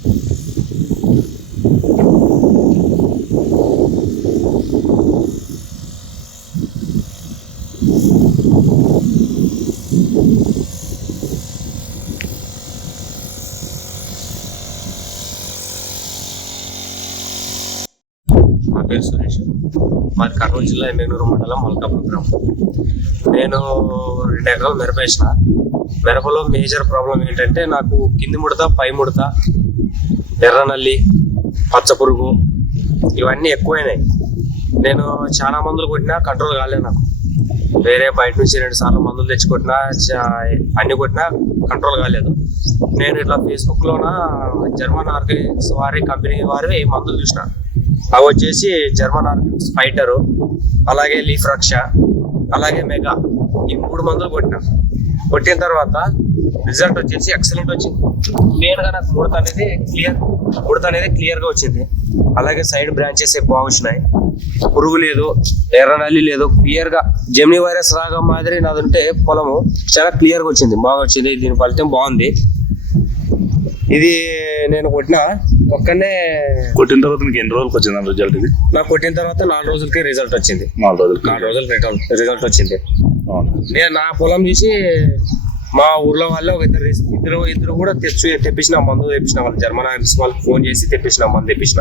నా పేరు సురేష్, మాది కర్నూలు జిల్లా ఎమ్మెగనూరు మండలం మల్కాపురం గ్రామం. నేను 2 ఎకరాలు మిరప వేసిన. మిరపలో మేజర్ ప్రాబ్లం ఏంటంటే నాకు కింది ముడత, పై ముడత, ఎర్రనల్లి, పచ్చ పురుగు ఇవన్నీ ఎక్కువైనాయి. నేను చాలా మందులు కొట్టినా కంట్రోల్ కాలేదు. నాకు వేరే బయట నుంచి 2 సార్లు మందులు తెచ్చి కొట్టినా, అన్ని కొట్టినా కంట్రోల్ కాలేదు. నేను ఇట్లా ఫేస్బుక్లోన జర్మన్ ఆర్గానిక్స్ వారి కంపెనీ వారి మందులు చూసిన. అవి వచ్చేసి జర్మన్ ఆర్గానిక్స్ ఫైటరు, అలాగే లీఫ్ రక్ష, అలాగే మెగా, ఈ 3 మందులు కొట్టిన తర్వాత రిజల్ట్ వచ్చేసి ఎక్సలెంట్ వచ్చింది. మెయిన్గా నాకు ముడత అనేది క్లియర్గా వచ్చింది. అలాగే సైడ్ బ్రాంచెస్ బాగా వచ్చినాయి, పురుగు లేదు, ఎర్రనల్లి లేదు. క్లియర్గా జెమిని వైరస్ రాగా మాదిరి నాది ఉంటే పొలము చాలా క్లియర్గా వచ్చింది, బాగా వచ్చింది. దీని ఫలితం బాగుంది. ఇది నేను కొట్టిన తర్వాత ఎన్ని రోజులకి వచ్చింది రిజల్ట్? ఇది నాకు కొట్టిన తర్వాత 4 రోజులకి రిజల్ట్ వచ్చింది. 4 రోజులు రిజల్ట్ వచ్చింది. నేను నా పొలం చూసి మా ఊర్లో వాళ్ళు ఒక ఇద్దరు కూడా తెప్పించిన మందు తెప్పించిన, వాళ్ళు జర్మన్ ఆర్గానిక్స్ వాళ్ళకి ఫోన్ చేసి తెప్పించిన మందు తెప్పించిన.